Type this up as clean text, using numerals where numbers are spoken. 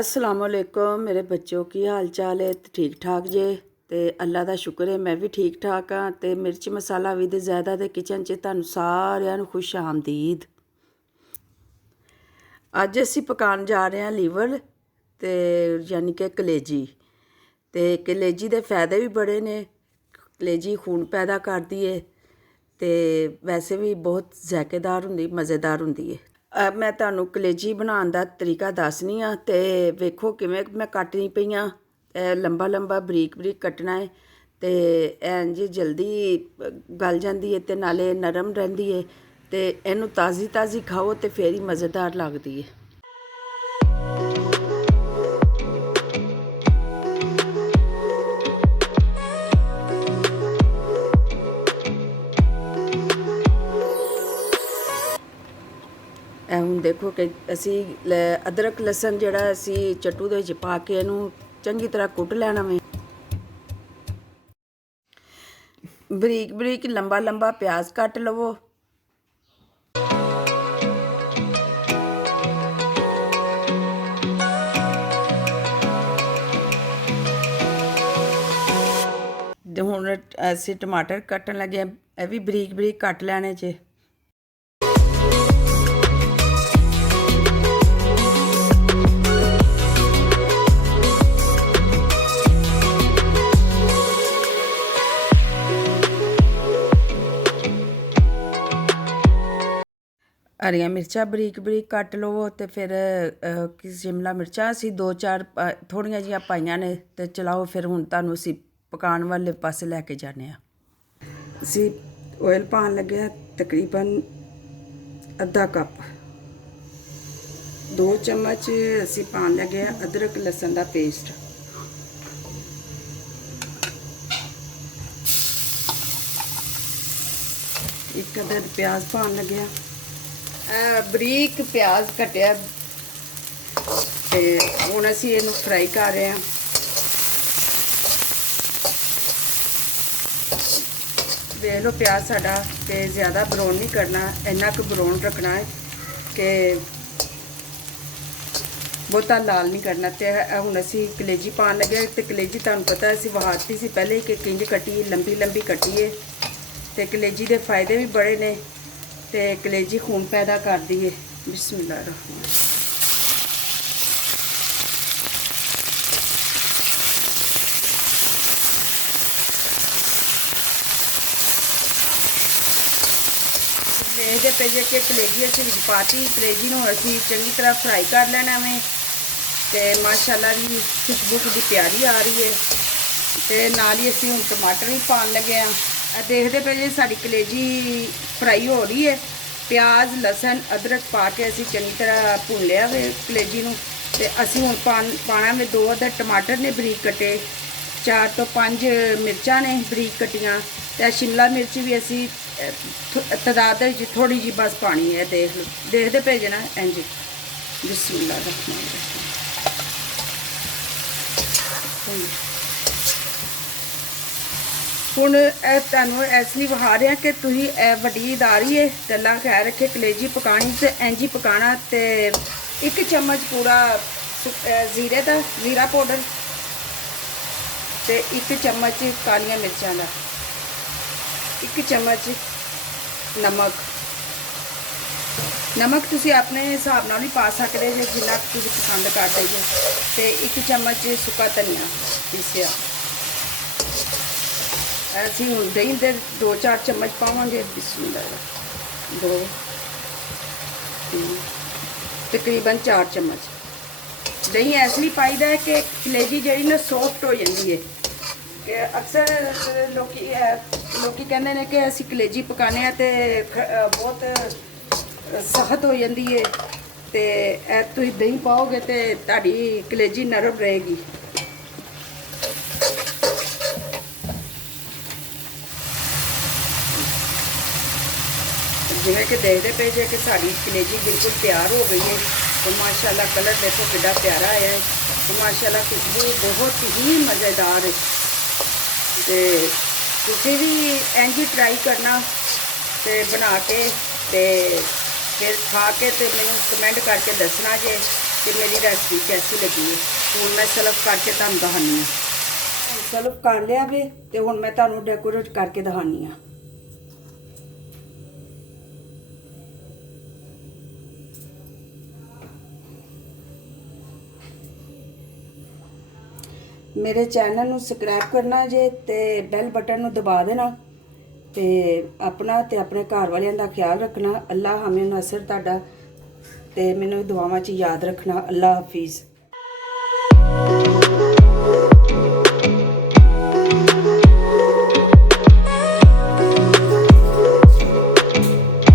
अस्सलामुअलैकुम मेरे बच्चों की हाल चाल है ठीक ठाक जे ते अल्लाह दा शुक्र है मैं भी ठीक ठाक हाँ ते मिर्च मसाला विद ज़्यादा दे किचन च तुहानू सारिਆਂ ਨੂੰ खुश आमदीद। ਅੱਜ ਅਸੀਂ ਪਕਾਉਣ ਜਾ ਰਹੇ ਹਾਂ ਲੀਵਰ ਤੇ ਯਾਨੀ ਕਿ ਕਲੇਜੀ। ਤੇ ਕਲੇਜੀ ਦੇ ਫਾਇਦੇ ਵੀ ਬੜੇ ਨੇ। ਕਲੇਜੀ ਖੂਨ ਪੈਦਾ ਕਰਦੀ ਹੈ ਤੇ ਵੈਸੇ ਵੀ ਬਹੁਤ ਜ਼ਾਇਕੇਦਾਰ ਹੁੰਦੀ ਮਜ਼ੇਦਾਰ ਹੁੰਦੀ ਹੈ। ਮੈਂ ਤੁਹਾਨੂੰ ਕਲੇਜੀ ਬਣਾਉਣ ਦਾ ਤਰੀਕਾ ਦੱਸਣੀ ਆ ਤੇ ਵੇਖੋ ਕਿਵੇਂ ਮੈਂ ਕੱਟਣੀ ਪਈਆਂ। ਲੰਬਾ ਲੰਬਾ ਬਰੀਕ ਬਰੀਕ ਕੱਟਣਾ ਹੈ ਤੇ ਇੰਜ ਜਲਦੀ ਗਲ ਜਾਂਦੀ ਹੈ ਤੇ ਨਾਲੇ ਨਰਮ ਰਹਿੰਦੀ ਹੈ ਤੇ ਇਹਨੂੰ ਤਾਜ਼ੀ ਤਾਜ਼ੀ ਖਾਓ ਤੇ ਫੇਰ ਹੀ ਮਜ਼ੇਦਾਰ ਲੱਗਦੀ ਹੈ। ਹੁਣ ਦੇਖੋ ਕਿ ਅਸੀਂ ਅਦਰਕ ਲਸਣ ਜਿਹੜਾ ਅਸੀਂ ਚੱਟੂ ਦੇ ਵਿੱਚ ਪਾ ਕੇ ਇਹਨੂੰ ਚੰਗੀ ਤਰ੍ਹਾਂ ਕੁੱਟ ਲੈਣਾ ਵੇ। ਬਰੀਕ ਬਰੀਕ ਲੰਬਾ ਲੰਬਾ ਪਿਆਜ਼ ਕੱਟ ਲਵੋ। ਹੁਣ ਅਸੀਂ ਟਮਾਟਰ ਕੱਟਣ ਲੱਗੇ ਇਹ ਵੀ ਬਰੀਕ ਬਰੀਕ ਕੱਟ ਲੈਣੇ ਜੇ। हरिया मिर्चा बरीक बरीक कट लवो तो फिर शिमला मिर्चा असी 2-4 थोड़िया जिहियां पाइयां ने तो चलाओ फिर हुण तुहानूं असी पकाउण वाले पासे लैके जाने असी ऑयल पाउण लगे तकरीबन अद्धा कप 2 चम्मच असी पाउण लगे अदरक लहसुन का पेस्ट। एक अदद प्याज पाउण लगे बरीक प्याज कटिया ते हुण असीं इहनूं फ्राई कर रहे हैं। देख लो प्याज साडा ते ज़्यादा ब्राउन नहीं करना इन्ना क ब्राउन रखना है कि बहुता लाल नहीं करना। तो हुण असीं कलेजी पाउण लगे ते कलेजी तुहानूं पता असीं वहाती सी पहले कि किंज कट्टी लंबी लंबी कट्टी है ते कलेजी दे फायदे भी बड़े ने ते कलेजी खून पैदा करती है। बिस्मिल्लाह रहमान देखते पे जे कि कलेजी असीं विच पाती कलेजी नूं असीं चंगी तरह फ्राई कर लेना वे ते माशाअल्लाह दी खुशबू कितनी प्यारी आ रही है। ते नाल ही असीं हुण टमाटर भी पाउण लगे हाँ। देखते पे जे साडी कलेजी फ्राई हो रही है। प्याज लहसुन अदरक पा के असीं चंगी तरह भुन लिया वे कलेजी नूं ते असीं हुण पाना में 2 अदद टमाटर ने बरीक कटे 4 तो 5 मिर्चां ने बरीक कटियां ते शिमला मिर्च भी असीं तादाद विच थोड़ी जी बस पानी है। देखते पे जे ना इंज। बिस्मिल्लाह रहमान रहीम। हुण तुहानूं इसलिए विखा रहे कि तुसीं वड्डी ईद आ रही है ते अल्लाह खैर रखे कलेजी पकानी ते इंज ही पकाना। ते 1 चम्मच पूरा जीरे का जीरा पाउडर ते 1 चम्मच कालियां मिर्चां का 1 चम्मच नमक तुसीं अपने हिसाब नाल ही पा सकदे जे जिन्ना तुसीं पसंद करदे जे ते 1 चम्मच सुक्का धनिया पीसिया। असीं हुण दही दे 2-4 चम्मच पावांगे। बिस्मिल्लाह 2 3 तकरीबन 4 चम्मच दही इसलिए पाईदा है कि कलेजी जी ना सॉफ्ट हो जाती है। कि अक्सर लोग कहते हैं कि असीं कलेजी पकाने तो बहुत सख्त हो जाती है तो तुसीं दही पाओगे तो तुहाडी कलेजी नरम रहेगी। जिवें कि देखते पे जे कि साड़ी कलेजी बिल्कुल तैयार हो गई है। तो माशाल्लाह कलर देखो कितना प्यारा आया है तो माशाल्लाह खुशबू बहुत ही मज़ेदार है। तो तुसीं भी इंज ही ट्राई करना ते बना के ते फिर खा के तो मैनूं कमेंट करके दसना जे कि मेरी रेसिपी कैसी लगी है। हुण मैं सर्व करके तुहानूं दिखानी हाँ। सर्व कर लिया वे ते हुण मैं तुहानूं डेकोरेट करके दिखानी हाँ। मेरे चैनल नूं सबसक्राइब करना जे ते बैल बटन नूं दबा देना ते अपना ते अपने घर वालियां दा ख्याल रखना। अल्लाह हमें नसर तुहाडा ते मैनूं दुआवां च याद रखना। अल्लाह हाफिज़।